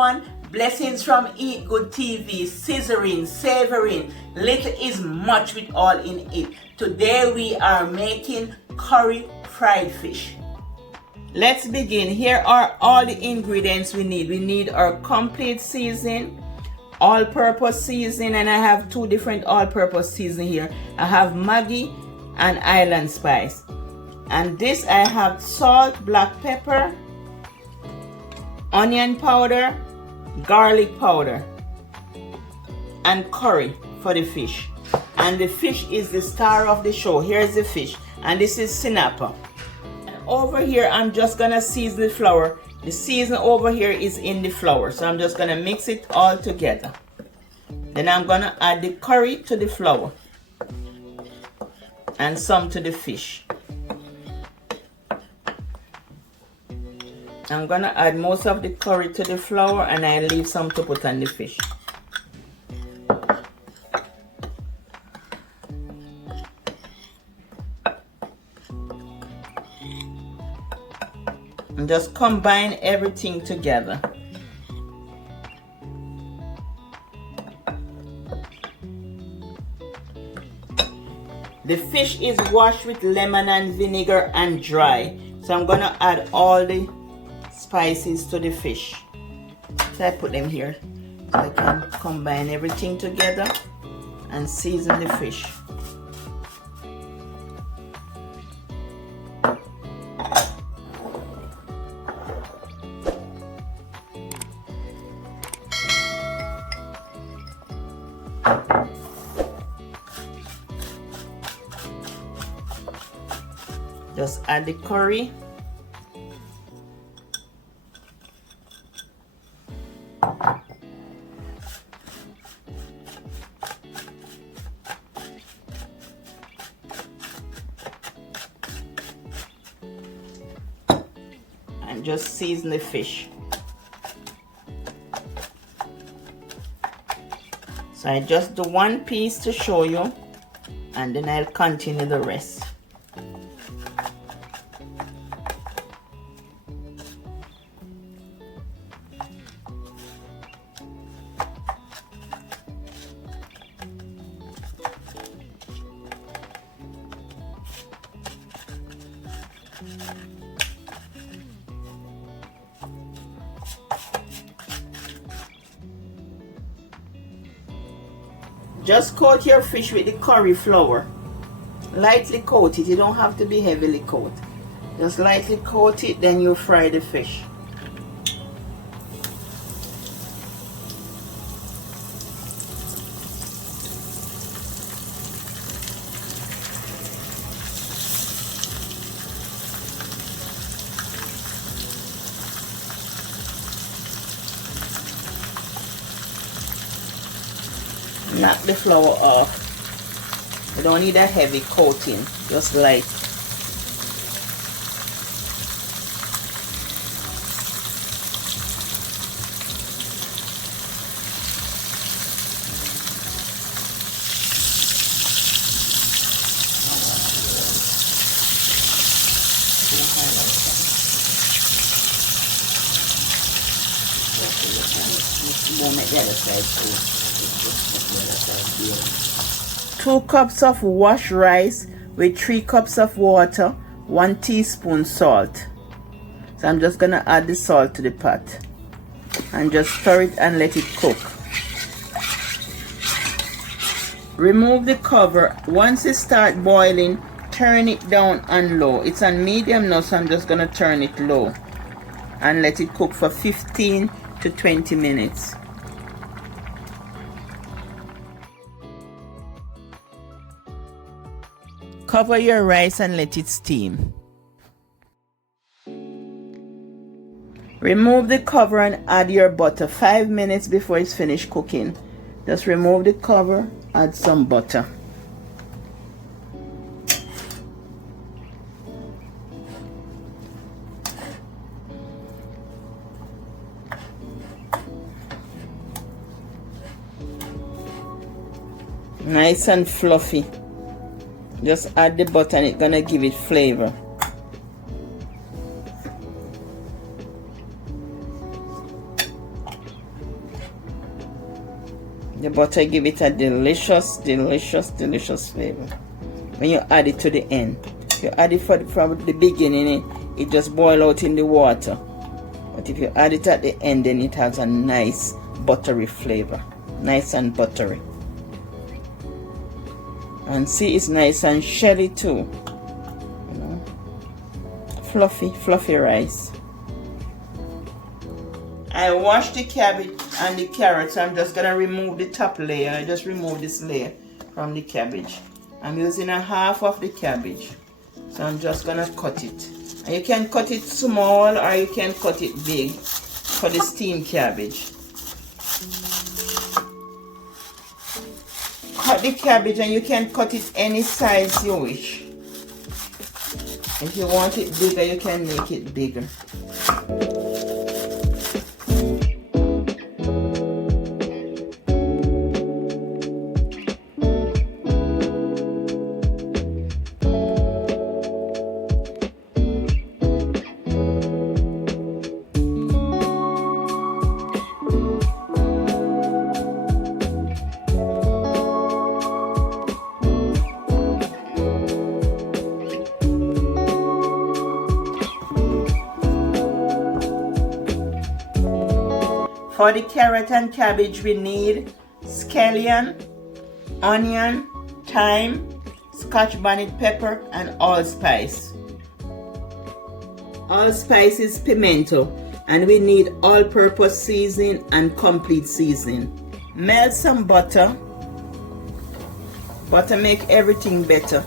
everyone. Blessings from Eat Good TV, scissoring, savoring. Little is much with all in it. Today we are making curry fried fish. Let's begin. Here are all the ingredients we need. We need our complete seasoning, all-purpose seasoning, and I have two different all-purpose seasoning here. I have Maggi and Island Spice. And this I have salt, black pepper, onion powder, garlic powder, and curry for the fish. And the fish is the star of the show. Here's the fish, and this is sinapa. And over here I'm just gonna season the flour. The season over here is in the flour, so I'm just gonna mix it all together. Then I'm gonna add the curry to the flour and some to the fish. I'm gonna add most of the curry to the flour and I leave some to put on the fish. And just combine everything together. The fish is washed with lemon and vinegar and dry. So I'm gonna add all the spices to the fish. So I put them here so I can combine everything together and season the fish. Just add the curry. And just season the fish. So I just do one piece to show you, and then I'll continue the rest. Just coat your fish with the curry flour. Lightly coat it. You don't have to be heavily coated. Just lightly coat it, then you fry the fish. Knock the flour off. You don't need a heavy coating, just light. The other side too. 2 cups of washed rice with 3 cups of water, 1 teaspoon salt. So I'm just gonna add the salt to the pot and just stir it and let it cook. Remove the cover. Once it starts boiling, turn it down on low. It's on medium now, so I'm just gonna turn it low and let it cook for 15 to 20 minutes. Cover your rice and let it steam. Remove the cover and add your butter 5 minutes before it's finished cooking. Just remove the cover, add some butter. Nice and fluffy. Just add the butter and it's gonna give it flavor. The butter give it a delicious flavor. When you add it to the end, if you add it from the beginning, it just boil out in the water. But if you add it at the end, then it has a nice buttery flavor, nice and buttery. And see, it's nice and shelly too. You know, fluffy rice. I washed the cabbage and the carrots. So I'm just gonna remove the top layer. I just remove this layer from the cabbage. I'm using a half of the cabbage, so I'm just gonna cut it. And you can cut it small or you can cut it big for the steamed cabbage. Cut the cabbage and you can cut it any size you wish. If you want it bigger, you can make it bigger. For the carrot and cabbage, we need scallion, onion, thyme, Scotch bonnet pepper, and allspice. Allspice is pimento, and we need all-purpose seasoning and complete seasoning. Melt some butter. Butter make everything better.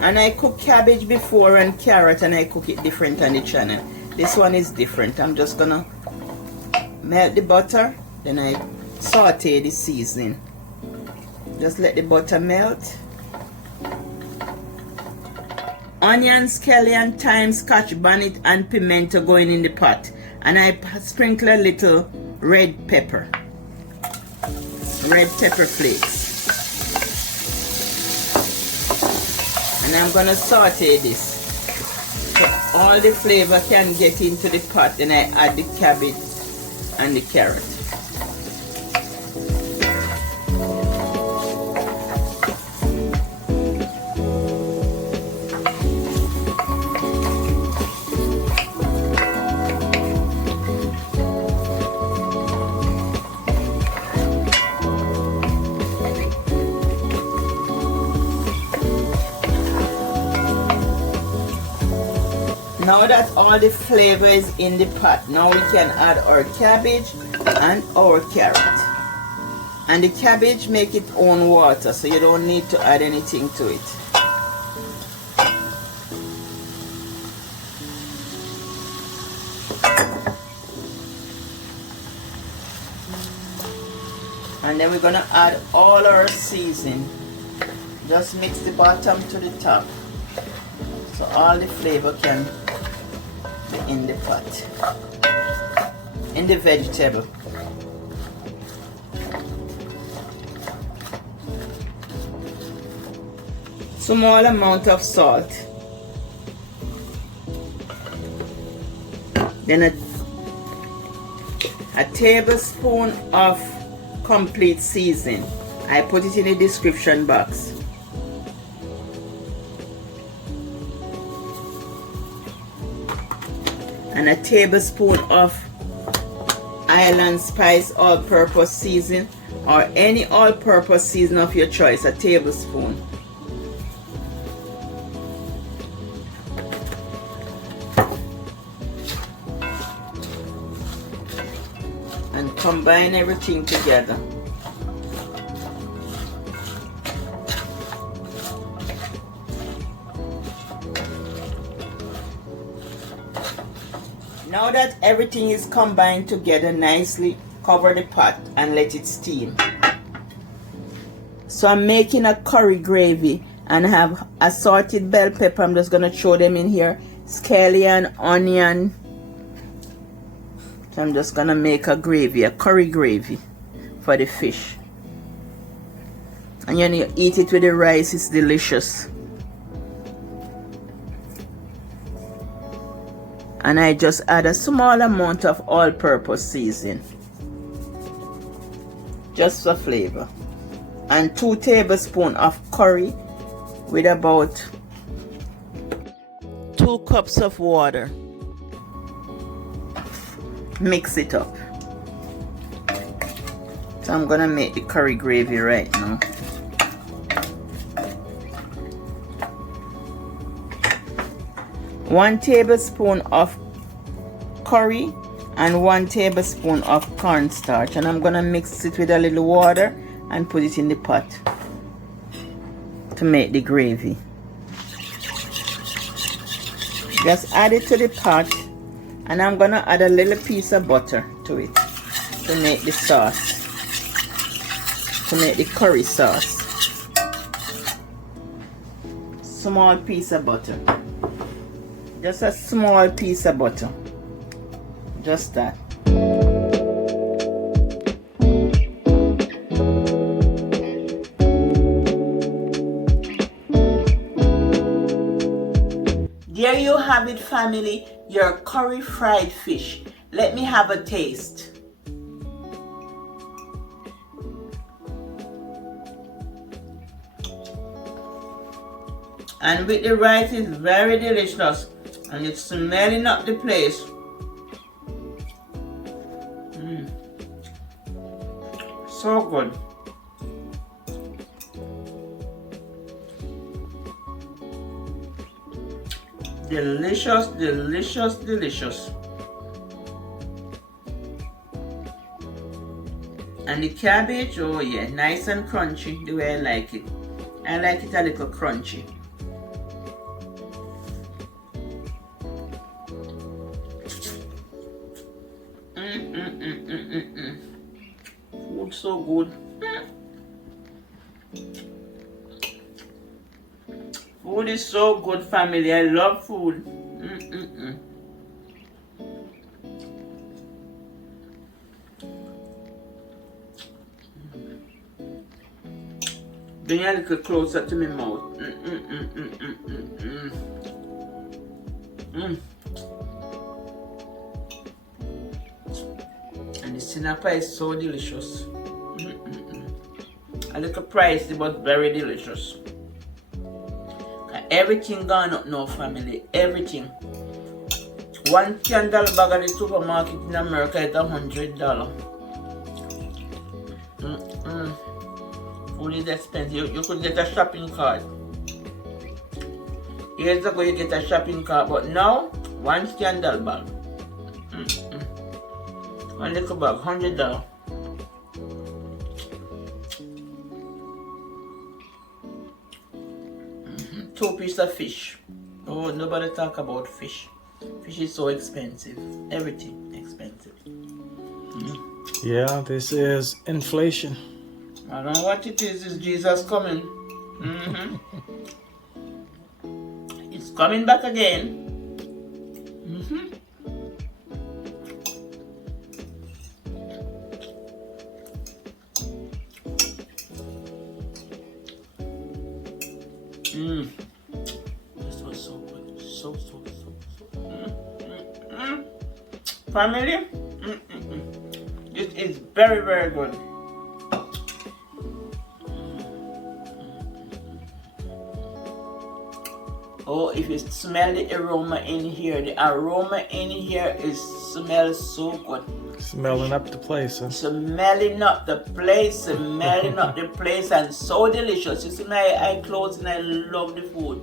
And I cook cabbage before and carrot, and I cook it different on the channel. This one is different. I'm just gonna melt the butter, then I saute the seasoning. Just let the butter melt. Onion, scallion, thyme, Scotch bonnet, and pimento going in the pot. And I sprinkle a little red pepper flakes. And I'm gonna saute this. So all the flavor can get into the pot, then I add the cabbage and the carrot. Now that all the flavor is in the pot, now we can add our cabbage and our carrot. And the cabbage make its own water, so you don't need to add anything to it. And then we're gonna add all our seasoning. Just mix the bottom to the top, so all the flavor can be in the pot, in the vegetable. Small amount of salt. Then a tablespoon of complete seasoning. I put it in the description box. And a tablespoon of Island Spice all-purpose seasoning, or any all-purpose seasoning of your choice, a tablespoon. And combine everything together. Now that everything is combined together nicely, cover the pot and let it steam. So I'm making a curry gravy and have assorted bell pepper. I'm just going to throw them in here. Scallion, onion. So I'm just going to make a gravy, a curry gravy for the fish. And when you eat it with the rice, it's delicious. And I just add a small amount of all-purpose seasoning. just for flavor. And 2 tablespoons of curry with about 2 cups of water. Mix it up. So I'm gonna make the curry gravy right now. One tablespoon of curry and 1 tablespoon of cornstarch, and I'm gonna mix it with a little water and put it in the pot to make the gravy. Just add it to the pot, and I'm gonna add a little piece of butter to it to make the sauce, to make the curry sauce. Small piece of butter, just a small piece of butter, just that. There you have it, family, your curry fried fish. Let me have a taste. And with the rice, it's very delicious, and it's smelling up the place. So good. Delicious, delicious, delicious. And the cabbage, oh yeah, nice and crunchy the way I like it. I like it a little crunchy. Food so good. Food is so good, family. I love food. Bring a little closer to my mouth. And the sinapa is so delicious. A little pricey, but very delicious. Everything gone up now, family. Everything. 1 candle bag at the supermarket in America is $100. Food is expensive. You could get a shopping cart. Years ago you get a shopping cart, but now 1 candle bag. 1 little bag, $100. Two pieces of fish. Oh, nobody talk about fish. Fish is so expensive. Everything expensive. Yeah, this is inflation. I don't know what it is Jesus coming. It's coming back again. This was so good. So. Family, this is very, very good. Oh, if you smell the aroma in here, the aroma in here smells so good. Smelling up the place, huh? Smelling up the place, and so delicious. You see my eye closed and I love the food.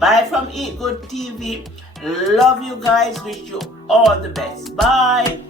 Bye from Eat Good TV. Love you guys. Wish you all the best. Bye.